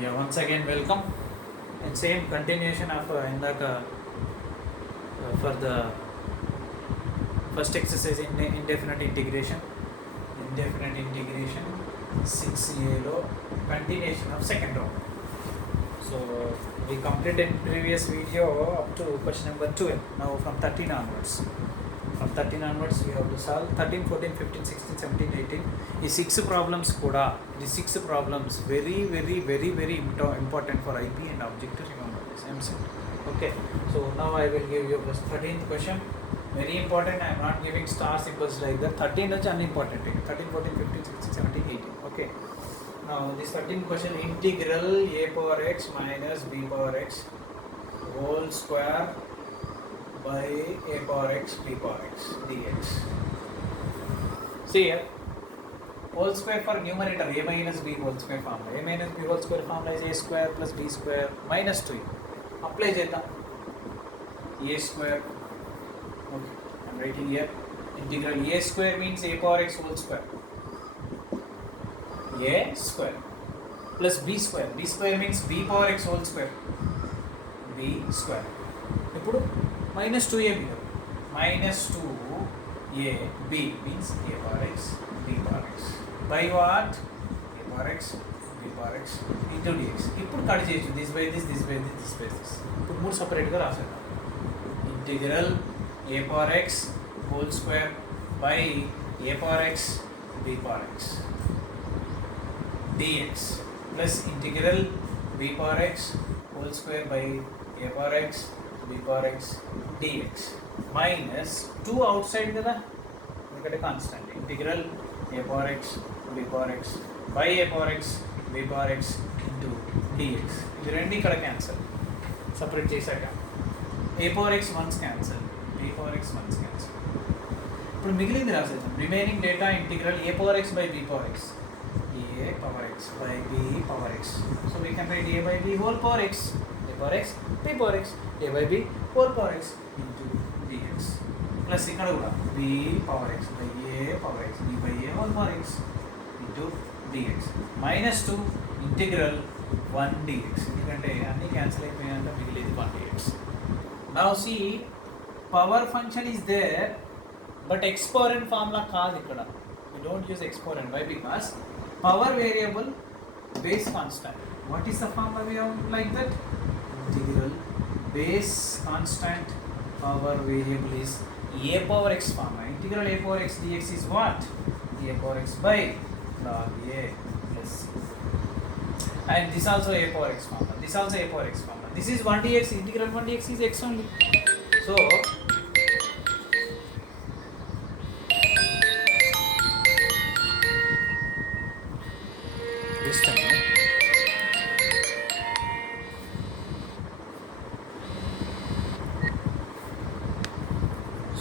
Yeah, once again welcome and same continuation of for the first exercise in indefinite integration 6a lo continuation of second round. So we completed previous video up to question number 12. Now from 13 onwards. From 13 onwards we have to solve 13, 14, 15, 16, 17, 18. The 6 problems kuda. The 6 problems very important for IP and object to remember this. MCET. Okay. So now I will give you first 13th question. Very important. I am not giving star symbols like that. 13 is unimportant. 13, 14, 15, 16, 17, 18. Okay. Now this 13th question, integral a power x minus b power x whole square by a power x b power x dx. See here, whole square for numerator a minus b whole square formula. A minus b whole square formula is a square plus b square minus 2. Apply చేద్దాం. A square. Okay, I am writing here. Integral a square means a power x whole square. A square plus b square. B square means b power x whole square. B square. ఇప్పుడు minus 2a minus 2ab means a power x b power x by what? A power x b power x into dx. ఇప్పుడు cut చేయొచ్చు this by this, this by this, this by this. ఇప్పుడు మూడు సపరేట్గా రాసేద్దాం. Integral a power x whole square by a power x b power x dx plus integral b power x whole square by a power x b power x dx minus 2 outside కదా ఎందుకంటే constant integral a power x b power x by a power x b power x into dx ఇది రెండు ఇక్కడ cancel separate చేశాక a power x once cancel b power x once cancel ఇప్పుడు మిగిలింది రాసేద్దాం remaining data integral a power x by b power x a power x by b power x. So we can write a by b whole power x, a power x, b power x, a by b whole power x into dx. Plus ఇక్కడ కూడా b power x by a power x, b by a whole power x into dx. Minus 2 integral 1 dx. ఎందుకంటే అన్ని cancel అయిపోయాక మిగిలేది 1 dx. Now see, power function is there, but exponent formula కాదు ఇక్కడ. We don't use exponent. Why? Because power variable base constant. What is the formula we have like that? Integral base constant power variable is a power x formula. Integral a power x dx is what? A power x by log a plus c. And this also a power x formula. This also a power x formula. This is 1 dx. Integral 1 dx is x only. So this time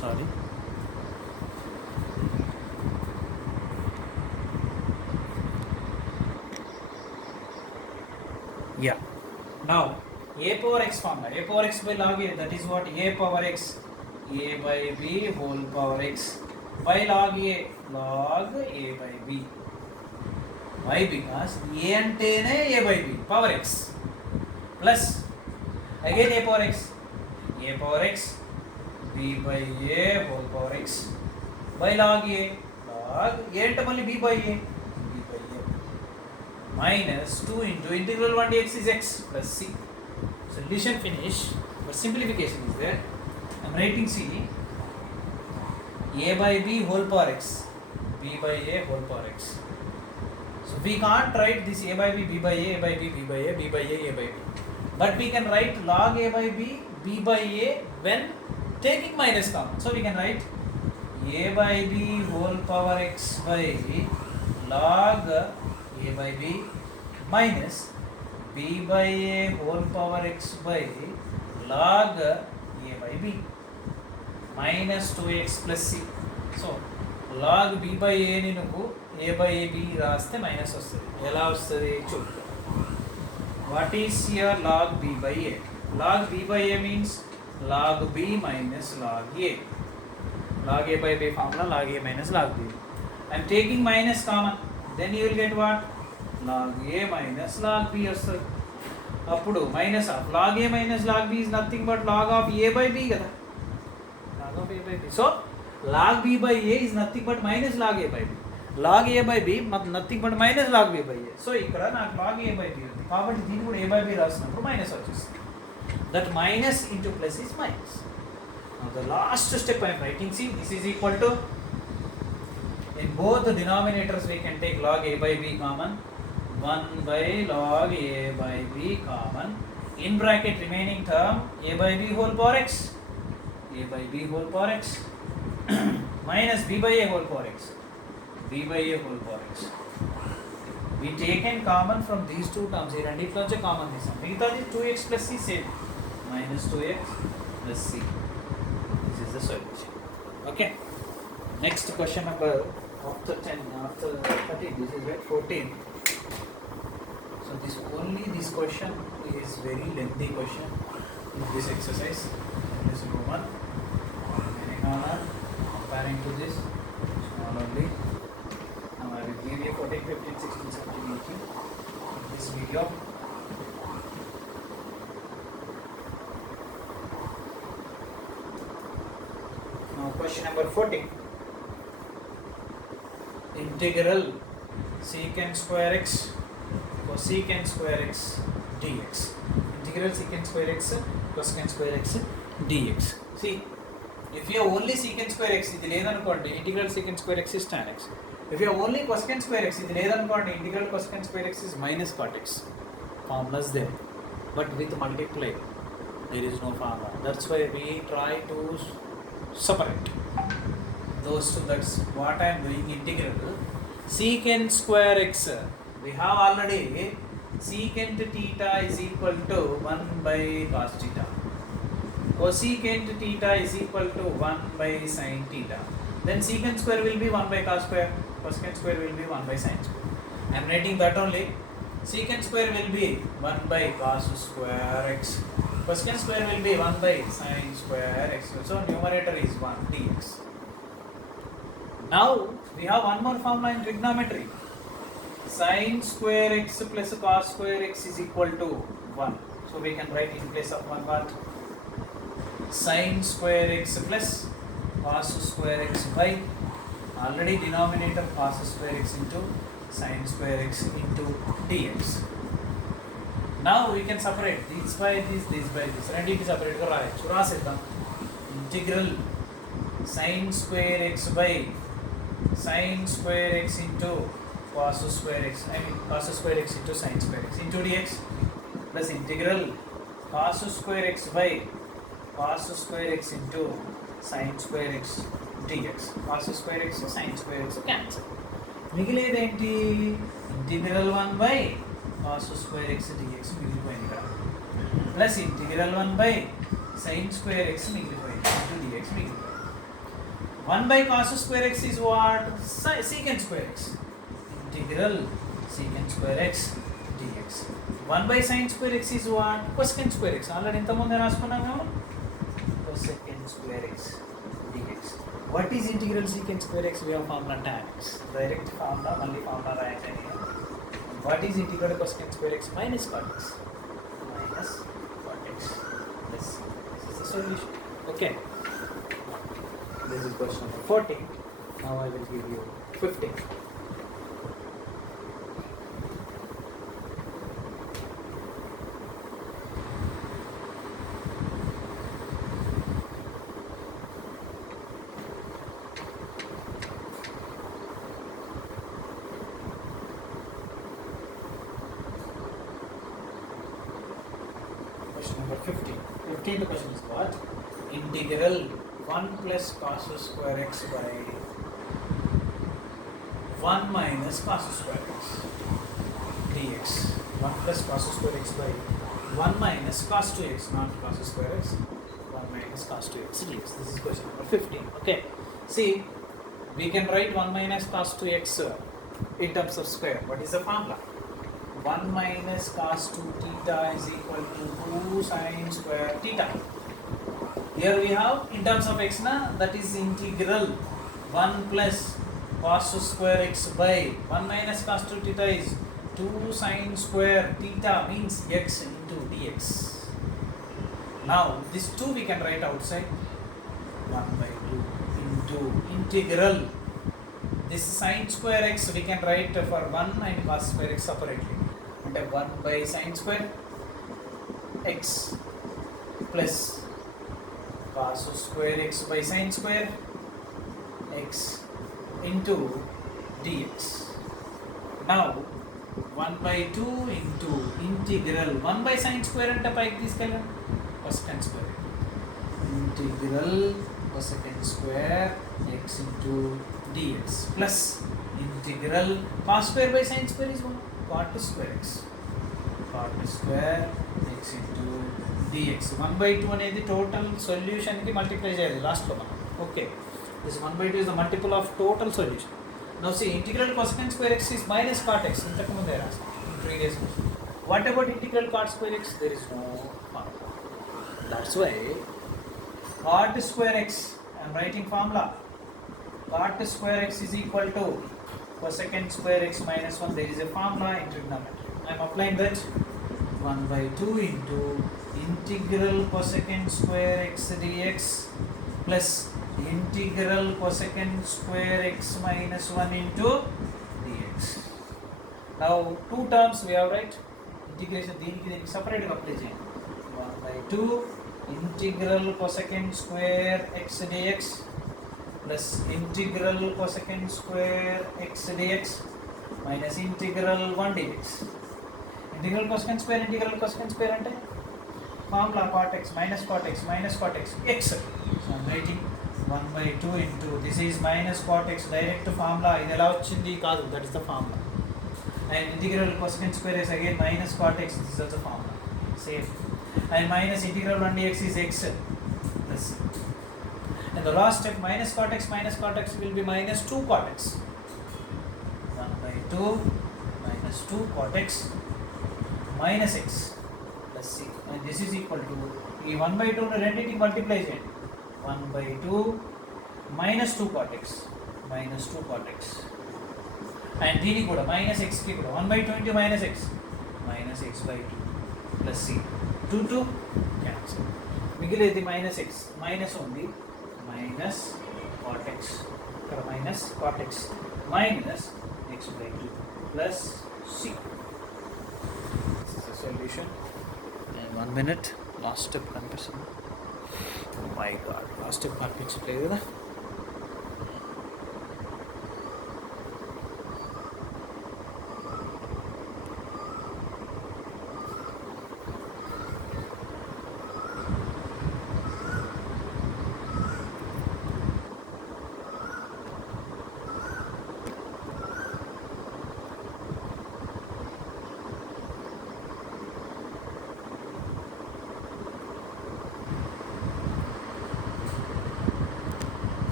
sorry yeah now a power x formula, a power x by log a, that is what? A power x, a by b whole power x by log a, log a by b. Why? Because a అంటేనే a by b power x plus again a power x, a power x b by a whole power x by log a, log a అంటే మళ్ళీ b by a, b by a minus 2 into integral 1 dx is x plus c. Solution finish, but simplification is there. I am writing c a by b whole power x, b by a whole power x. So we can't write this a by b, b by a by b, b by a, b by a by b. But we can write log a by b, b by a when taking minus common. So we can write a by b whole power x by log a by b minus b by a whole power x by log a by b minus 2x plus c. So log b by a ని నువ్వు a by b రాస్తే minus వస్తుంది. ఎలా వస్తుంది చూద్దాం. What is your log b by a? log b by a means log b minus log a. log a by b formula log a minus log b. I am taking minus common, then you will get what? log a minus log b వస్తుంది. అప్పుడు minus of log a minus log b is nothing but log of a by b కదా, log of a by b. So log b by a is nothing but minus log a by b. log a by b nothing but minus log b by a. So ఇక్కడ నాకు log a by b ఉంది కాబట్టి దీన్ని కూడా a by b రాసినప్పుడు minus వచ్చేస్తుంది. That minus into plus is minus. Now the last step I am writing, see, this is equal to, in both the denominators we can take log a by b common, 1 by log a by b common, in bracket remaining term a by b whole power x, a by b whole power x minus b by a whole power x, b by a whole power x. We taken common from these two terms. Here and if also common this one. We thought is 2x plus c same, minus 2x plus c. This is the solution. Okay. Next question number after 10, after 13. This is right 14. So this question is very lengthy question in this exercise. This Roman comparing to this small only. Now I will give you 14, 15, 16, 17, 18 in this video. Now question number 14. Integral secant square x cosecant square x dx. Integral secant square x cosecant square x dx. See, if you have only secant square x, ఇది లేదనుకోండి integral secant square x is tan x. If you have only cosecant square x, ఇది లేదనుకోండి integral cosecant square x is minus cot x. Formulas there, but with multiply there is no formula. That's why we try to separate those two. That's what I am doing. Integral secant square x, we have already secant theta is equal to 1 by cos theta, cosecant theta is equal to 1 by sin theta, then secant square will be 1 by cos square, cosecant square will be 1 by sin square. I am writing that only. Secant square will be 1 by cos square x, cosecant square will be 1 by sin square x. So numerator is 1 dx. Now we have one more formula in trigonometry. Sin square x plus cos square x is equal to 1. So we can write in place of 1 what? Sin square x plus cos square x by, already denominator cos square x into sin square x into dx. Now we can separate this by this by this. Renditi separate ga raayachchu. Raseddam. Integral sin square x by sin square x into cos square x, I mean cos square x into sin square x into dx, plus integral cos square x by cos square x into sin square x dx. Cos square x sin square x cancel. మిగిలేది ఏంటి? Integral 1 by cos square x dx మిగిలిపోయింది ఇక్కడ, plus integral 1 by sin square x మిగిలిపోయింది into dx మిగిలిపోయింది. 1 by cos square x is what? Secant square x. Integral secant square x dx. 1 by sin square x is what? Cosecant square x. Already ఇంత ముందే రాసుకున్నాం మేము. Cosecant square x dx. What is integral secant square x? We have formula tan x. Direct formula, only formula రాయట్లేదు నేను. What is integral cosecant square x minus cot x? Minus cot x. This is the solution. Okay. This is question number 14. Now I will give you 15. Question number 15. 15th question is what? Integral 1 plus cos square x by 1 minus cos square x dx. 1 plus cos square x by 1 minus cos 2x, not cos square x. 1 minus cos 2x dx. This is question number 15. Okay. See, we can write 1 minus cos 2x in terms of square. What is the formula? 1 minus cos 2 theta is equal to 2 sin square theta. Here we have in terms of x na, that is integral 1 plus cos square x by 1 minus cos 2 theta is 2 sine square theta means x into dx. Now this 2 we can write outside, 1 by 2 into integral. This sine square x we can write for 1 and cos square x separately. And 1 by sine square x plus cos square x by sine square x into dx. Now 1 by 2 into integral 1 by sine square and paiki తీసుకెళ్ళండి cosecant square integral cosecant square x into dx plus integral cos square by sine square is 1 cot square x x into dx. 1 by 2 అనేది total solution కి multiply చేయాలి last లో మనం. Okay, this 1 by 2 is the multiple of total solution. Now see, integral cosecant square x is minus cot x. ఇంతకు ముందే రాసాం in previous. What about integral cot square x? There is no formula. That's why cot square x, I am writing formula. Cot square x is equal to cosecant square x minus 1. There is a formula in trigonometry. I am applying that. 1 by 2 into integral cosecant square x dx plus integral cosecant square x minus 1 into dx. Now two terms we have, right? Integration దీనికి separate గా apply చేయండి. 1 by 2 integral cosecant square x dx plus integral cosecant square x dx minus integral 1 dx. Integral cosecant square అంటే formula cot x minus cot x minus cot x x. So I am writing 1 by 2 into this is minus cot x, direct formula. ఇది ఎలా వచ్చింది కాదు, that is the formula. And integral cosecant square is again minus cot x, this is also formula, same. And minus integral 1 dx is x plus. And the last step, minus cot x will be minus 2 cot x. 1 by 2 minus 2 cot x minus x plus c. And this is equal to ఈ 1 by 2 రెండింటికి multiply చేయండి. 1 by 2 minus 2 cot x minus 2 cot x. And దీనికి కూడా minus x కి కూడా 1 by 2 into minus x by 2 plus c. 2 cancel. మిగిలేది minus x, minus ఉంది minus cot x, ఇక్కడ minus cot x minus x by 2 plus c. This is the solution. And 1 minute, last step కనిపిస్తుంది. Oh my god, last step కనిపించట్లేదు కదా.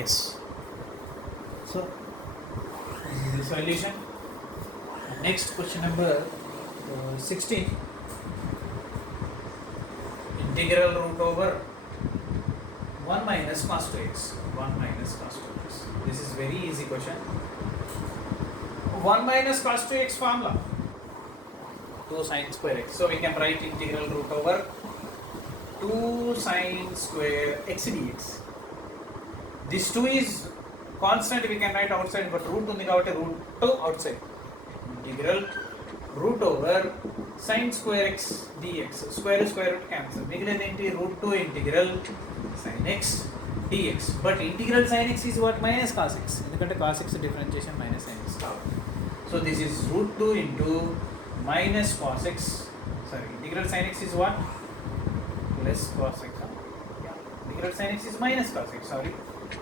Yes. So this is the solution. Next question number 16. Integral root over 1 minus cos 2x. 1 minus cos 2x. This is very easy question. 1 minus cos 2x formula. 2 sine square x. So we can write integral root over 2 sine square x dx. This 2 is constant, we can write outside, but root ఉంది కాబట్టి root 2 outside. Integral root over sine square x dx. Square root cancel. మిగిలినది ఏంటి? root 2 integral sin x dx. But integral sin x is what? Minus cos x. ఎందుకంటే cos x differentiation minus sin x కావాలి. So this is root 2 into minus cos x. Sorry, integral sin x is what? Plus cos x. Yeah. Integral sin x is minus cos x. Sorry.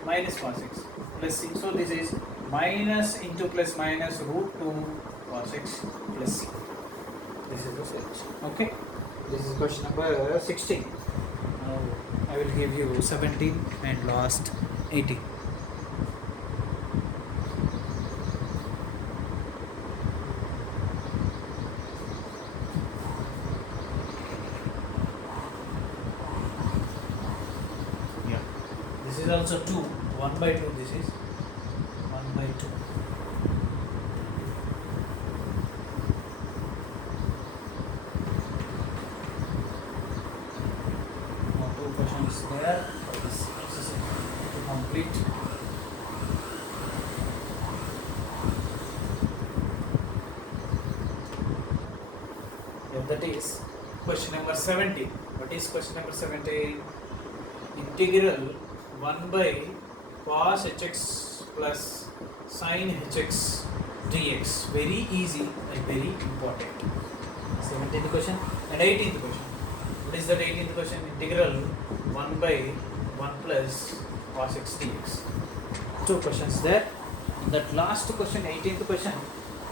Minus cos x plus c. So this is minus into plus minus root 2 cos x plus c. This is the solution. Okay. This is question number 16. Now I will give you 17 and last 18. This is also 2, 1 by 2, this is 1 by 2. Now 2 questions there for this exercise to complete. That is question number 17. What is question number 17? Integral 1 by cos hx plus sin hx dx. Very easy and very important. 17th question and 18th question. What is that 18th question? Integral 1 by 1 plus cos x dx. 2 questions there. In that last question, 18th question,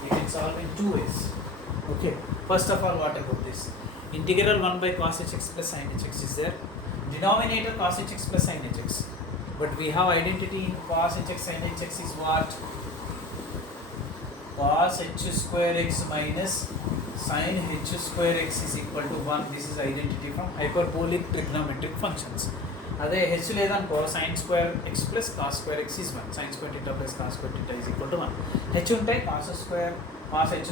you can solve in 2 ways. Okay. First of all, what about this? Integral 1 by cos hx plus sin hx is there. Denominator cos hx plus sin hx. But we have identity in cos hx sin hx is what? Cos h square x minus sin h square x is equal to 1. This is identity from hyperbolic trigonometric functions. అదే h లేదనుకో sin square x plus cos square x is 1. Sin square theta plus cos square theta is equal to 1. h ఉంటే cos h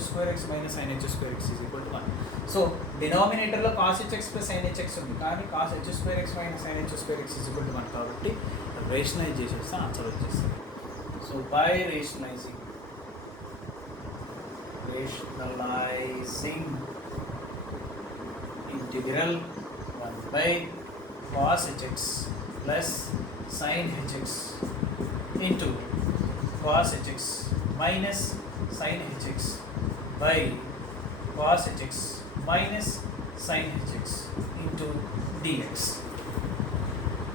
square x minus sin h square x is equal to 1. So denominator లో cos hx plus sin hx ఉంది, కానీ cos h square x minus sin h square x is equal to 1 కాబట్టి rationalise చేసేస్తే answer వచ్చేస్తుంది. So by rationalizing integral 1 by cos hx plus sin hx into cos hx minus sin hx by cos hx minus sin hx into dx.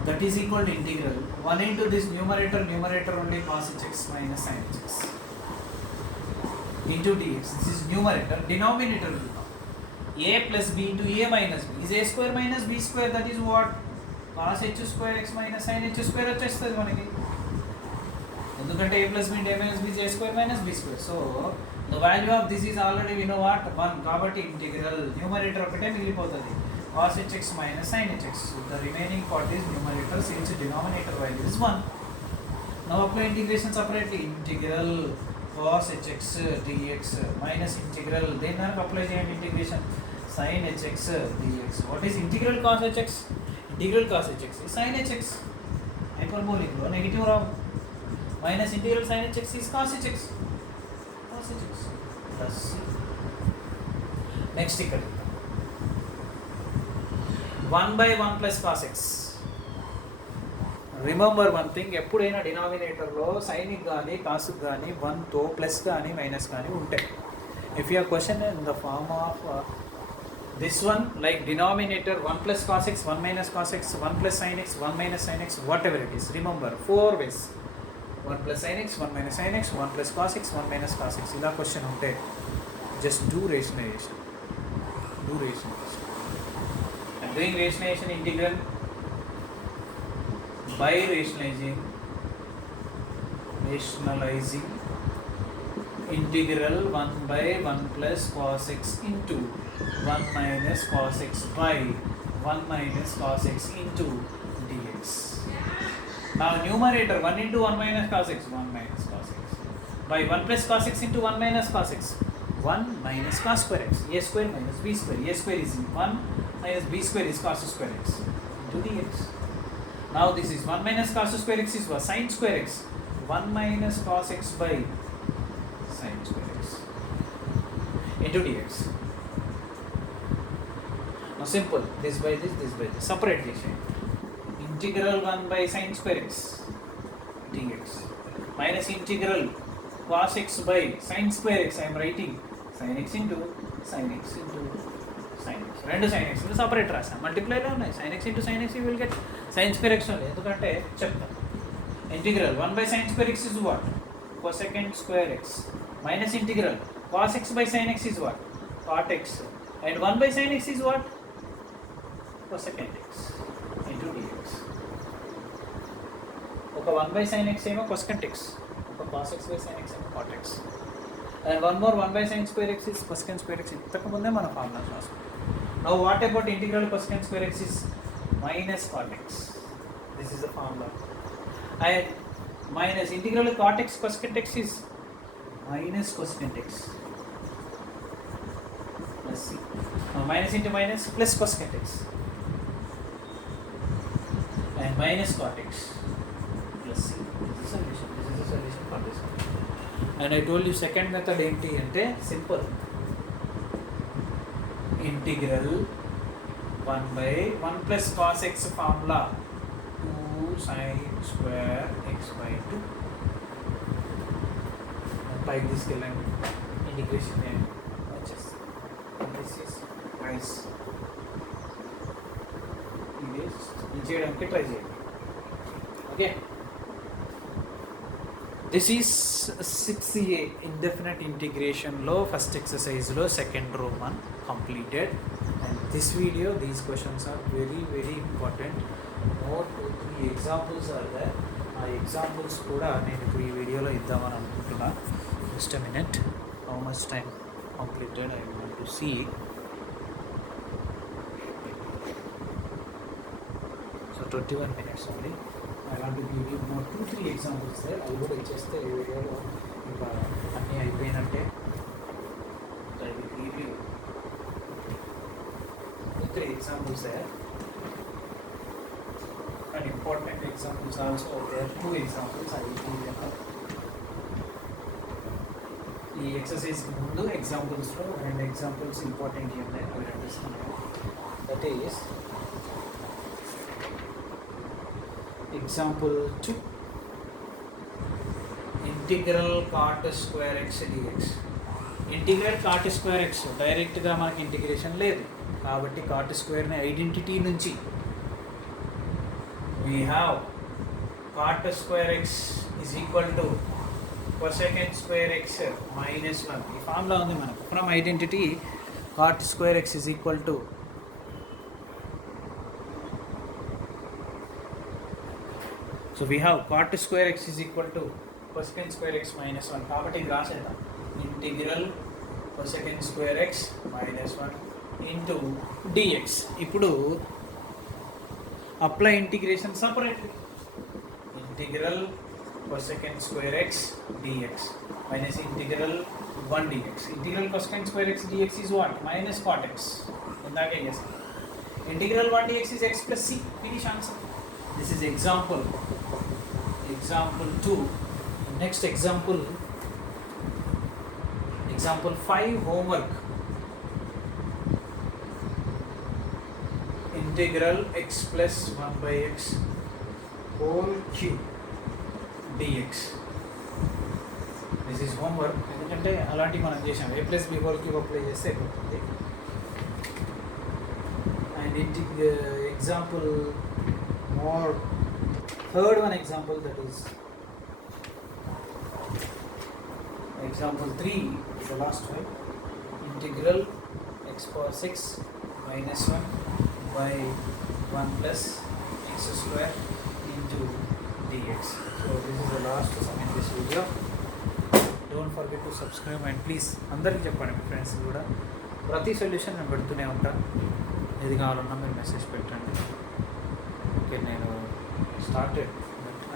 That is equal to integral 1 into this numerator only cos hx minus sin hx into dx. This is numerator. Denominator a plus b into a minus b is a square minus b square. That is what? Cos h square x minus sin h square వచ్చేస్తుంది మనకి. ఎందుకంటే a plus b into a minus b is a square minus b square. So the value of this is already we know what? 1. కాబట్టి integral numerator ఒకటే మిగిలిపోతుంది. Cos hx minus sin hx. So the remaining part is numerator since denominator value is 1. Now apply integration separately. Integral cos hx dx minus integral then apply చేయండి integration sin hx dx. What is integral cos hx? Integral cos hx is sin hx. Hyperbolic లో negative Rao. Minus integral sin hx is cos hx. Cos hx plus next ఇక్కడ 1 by 1 plus cos x. Remember one thing, ఎప్పుడైనా డినామినేటర్లో సైన్కి కానీ కాసుకి కానీ 1తో plus కానీ minus కానీ ఉంటాయి. If you question in the form of this one like denominator 1 plus cos x 1 minus cos x 1 plus sin x 1 minus sin x what ever it is, remember 4 ways 1 plus sin x 1 minus sin x 1 plus cos x 1 minus cos x. ఇలా క్వశ్చన్ ఉంటే just do rationalization. I'm doing rationalization integral by rationalizing integral 1 by 1 plus cos x into 1 minus cos x by 1 minus cos x into dx. Now numerator 1 into 1 minus cos x 1 minus cos x by 1 plus cos x into 1 minus cos x 1 minus cos square x. A square minus b square. A square is 1 minus b square is cos square x into dx. Now this is 1 minus cos square x is what? Sin square x. 1 minus cos x by sin square x into dx. Now simple. This by this by this. Separate this. Integral 1 by sin square x dx minus integral cos x by sin square x. I am writing sin x into sin x into sin x. రెండు sin x separate రాసాం. మల్టిప్లైలో ఉన్నాయి. sin x into sin x you will get sin square x only. ఎందుకంటే చెప్తాను. Integral 1 by sin square x is what? Cosecant square x minus integral cos x by sin x is what? Cot x. And 1 by sin x is what? Cosecant x into dx. ఒక 1 by sin x ఏమో cosecant x, ఒక cos x by sin x ఏమో cot x. And one more 1 by sin square x is cosecant square x. ఇంతకు ముందే మన formula రాసుకున్నాం. Now what about integral cosecant square x is minus cot x. This is the formula. And minus integral cot x cosecant x is minus cosecant x plus c. Minus into minus plus cosecant x and minus cot x plus c. This is a solution. This is a solution for this one. And I told you second method enti ante simple. Integral 1 by 1 plus cos x formula 2 sin square x by 2. By this integration this is nice. This చేయడానికి try చేయండి. Okay, this is 6a indefinite ఇంటిగ్రేషన్లో first ఎక్సర్సైజ్లో second row one completed. And this video these questions are very very important. More 2-3 examples are there. ఆ examples కూడా నేను ఇప్పుడు ఈ వీడియోలో ఇద్దామని అనుకుంటున్నా. Just a minute, how much time completed I want to see. So 21 minutes only. I want to give you more 2-3 examples there. I will just the video ఇంకా అన్నీ అయిపోయినట్టే. I will give you 2-3 examples there. And important examples also there. 2 examples I will give you. ఈ exercise ముందు ఎగ్జాంపుల్స్లో 2 examples important ఉన్నాయి, అవి అందిస్తున్నాను. That is example 2, integral cot square x dx. Integral cot square x డైరెక్ట్గా మనకి integration లేదు కాబట్టి కాట్ స్క్వేర్ని ఐడెంటిటీ నుంచి we have cot square x is equal to cosecant square x minus 1. ఈ ఫార్ములా ఉంది మనకు. From identity cot square x is equal to so we have cot square x is equal to cosecant square x minus 1. కాబట్టి ఇది రాసేద్దాం. ఇంటిగ్రల్ cosecant square x minus 1 into dx. ఇప్పుడు apply integration separately. ఇంటిగ్రల్ cosecant square x dx minus integral 1 dx. Integral cosecant square x dx is what? Minus cot x. ఇందాకే చేస్తాం. Integral 1 dx is x plus c. Finish answer. This is example 2. Next example 5, homework. Integral x plus 1 by x whole cube dx. This is homework. ఎందుకంటే అలాంటివి మనం చేసాం. a plus b whole cube apply చేస్తే అయిపోతుంది. And example more third one example, that is example 3 is the last one. Integral x power 6 minus 1 by 1 plus x square into dx. So this is the last sum in this video. Don't forget to subscribe and please అందరికీ చెప్పండి, మీ friends కూడా. ప్రతి solution నేను పెడుతూనే ఉంటాను. ఏది కావాలన్నా మీరు మెసేజ్ పెట్టండి. ఓకే, నేను started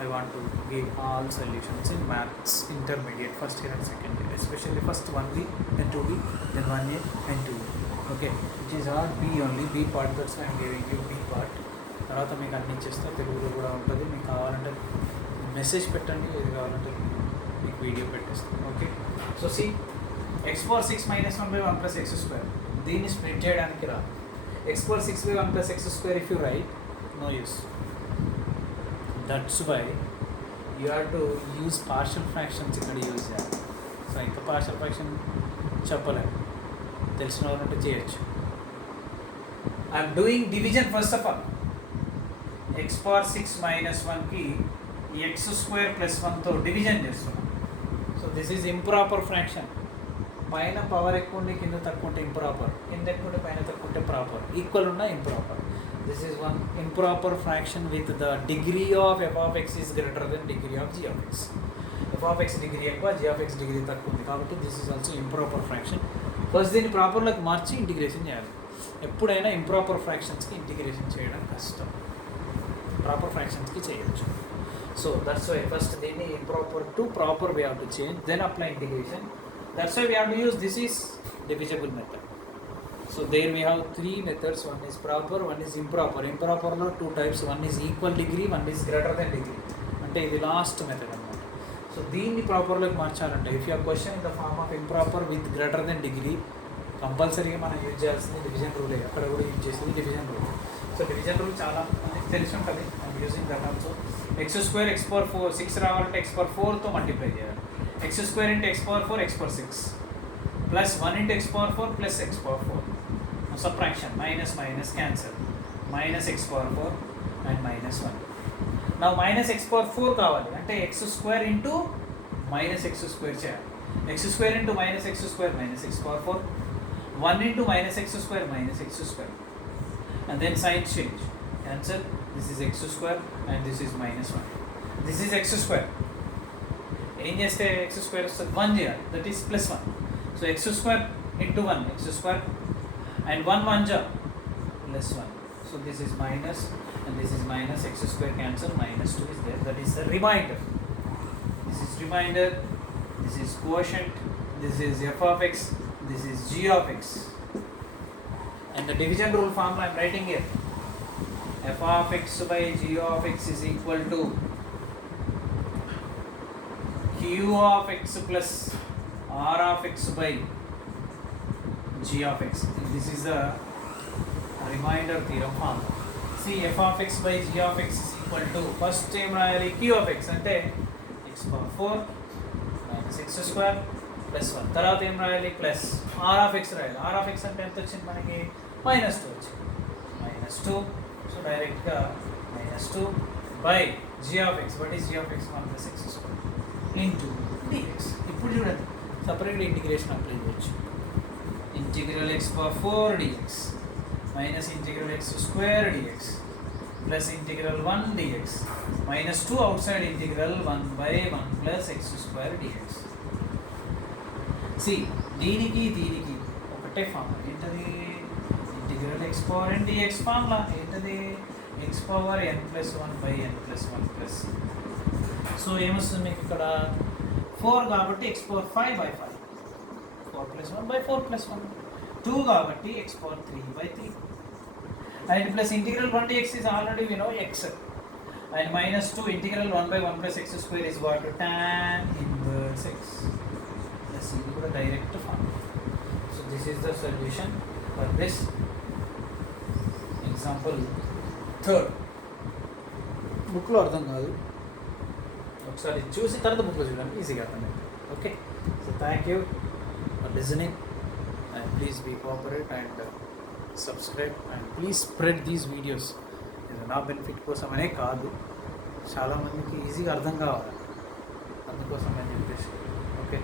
I want to give all solutions in maths intermediate, first year and second year, especially first 1B and 2B, then 1A and 2B. Okay, which is all B only, B part, that's why I am giving you B part. తర్వాత మీకు అన్ని ఇచ్చేస్తే తెలుగులో కూడా ఉంటుంది. మీకు కావాలంటే message పెట్టండి, ఏది కావాలంటే మీకు వీడియో పెట్టేస్తాను. Okay, so see x power 6 minus 1 by 1 plus x square, దీన్ని స్ప్లిట్ చేయడానికి రా. X power 6 by 1 plus x square if you write, no use. That's why you have to use partial fractions ఇక్కడ use చేయాలి. So ఇంకా partial fraction చెప్పలేము, తెలిసిన వాళ్ళంటే చేయొచ్చు. I'm doing division first of all. X power 6 minus 1కి X square plus 1తో division చేస్తున్నాం. So this is improper fraction. పైన పవర్ ఎక్కువ ఉండి కింద తక్కువ ఉంటే ఇంప్రాపర్, కింద ఎక్కువ ఉంటే పైన తక్కువ ఉంటే ప్రాపర్, ఈక్వల్ ఉన్న improper. This is one improper fraction with the degree of f of x is greater than degree of g of x. f of x degree ఎక్కువ, g of x degree తక్కువ ఉంది కాబట్టి this is also improper fraction. First దీన్ని ప్రాపర్లోకి మార్చి integration చేయాలి. ఎప్పుడైనా improper ఫ్రాక్షన్స్కి integration చేయడం కష్టం, proper ఫ్రాక్షన్స్కి చేయొచ్చు. So that's why first దీన్ని improper to proper we have to change, then apply integration. That's why we have to use this is divisible method. So there we have three methods, one is proper, one is improper. Improper లో two types, one is equal degree, one is greater than degree. అంటే ఇది last method అనమాట. So దీన్ని ప్రాపర్లోకి మార్చాలంటే if you question in the form of improper with greater then degree, కంపల్సరీగా మనం use చేయాల్సింది డివిజన్ రూలే. అక్కడ కూడా యూజ్ చేసేది division rule. So division rule చాలా మందికి తెలిసి ఉంటుంది. I'm using that also. X square X power 4 6 రావాలంటే ఎక్స్ పవర్ 4తో మల్టిప్లై చేయాలి. X square into X power 4 X power 6 plus 1 into X power 4 plus X power 4. Subtraction, minus minus cancel, minus x power 4 and minus 1. Now minus x power 4 కావాలి అంటే x square into minus x square చేయాలి. x square into minus x square minus x power 4, 1 into minus x square minus x square, and then sign change, cancel, this is x square and this is minus 1. This is x square. ఏం చేస్తే x square వస్తుంది 1 చేయాలి, that is plus 1. So x square into 1 x square and 1 1 ja plus 1. So this is minus and this is minus, x square cancel, minus 2 is there, that is the remainder. This is remainder, this is quotient, this is f of x, this is g of x. And the division rule formula I am writing here, f of x by g of x is equal to q of x plus r of x by g of x. This is the remainder theorem formula. See, f of x by g of x is equal to, first term రాయాలి q of x అంటే x power 4 minus x square plus 1. తర్వాత ఏం రాయాలి plus r of x రాయాలి. r of x అంటే ఎంత వచ్చింది మనకి minus 2 వచ్చింది, minus 2. సో డైరెక్ట్గా minus 2 by g of x. What is g of x? 1 plus x square into dx. ఇప్పుడు చూడండి సపరేట్గా ఇంటిగ్రేషన్ అప్లై చేయొచ్చు. Integral x power 4 dx minus integral x square dx plus integral 1 dx minus 2 outside integral 1 by 1 plus x square dx. See, దీనికి ఒకటే formula ఏంటది, integral x power n dx formula ఏంటది, x power n plus 1 by n plus 1 plus. So ఏమొస్తుంది మీకు ఇక్కడ 4 కాబట్టి x power 5 by 5, 4 plus 1 by 4 plus 1, 2 కాబట్టి x power 3 by 3, and plus integral 1 dx is already we know x, and minus 2 integral 1 by 1 plus x square is what, tan inverse x. Let's see, ఇది కూడా direct form. So this is the solution for this example 3. బుక్లో అర్థం కాదు, ఒకసారి చూసి తర్వాత బుక్లో చూడండి, ఈజీగా అర్థమైంది. Okay, so thank you for listening, and please be cooperate and subscribe and please spread these videos. ఇది నా బెనిఫిట్ కోసమనే కాదు, చాలామందికి ఈజీగా అర్థం కావాలి, అందుకోసం అని చెప్పేసి. Okay,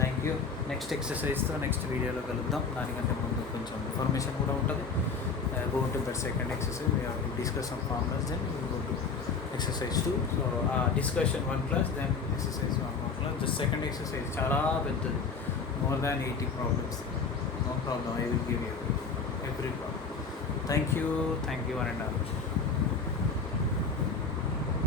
thank you. నెక్స్ట్ ఎక్సర్సైజ్తో నెక్స్ట్ వీడియోలో కలుద్దాం. దానికంటే ముందు కొంచెం ఇన్ఫర్మేషన్ కూడా ఉంటుంది. Go to that second exercise, we have to discuss some formulas, then we go to exercise 2. So discussion 1 plus then exercise 1 more plus. The second exercise చాలా పెద్దది, more than 80 problems. No problem, I will give you every problem. Thank you and all.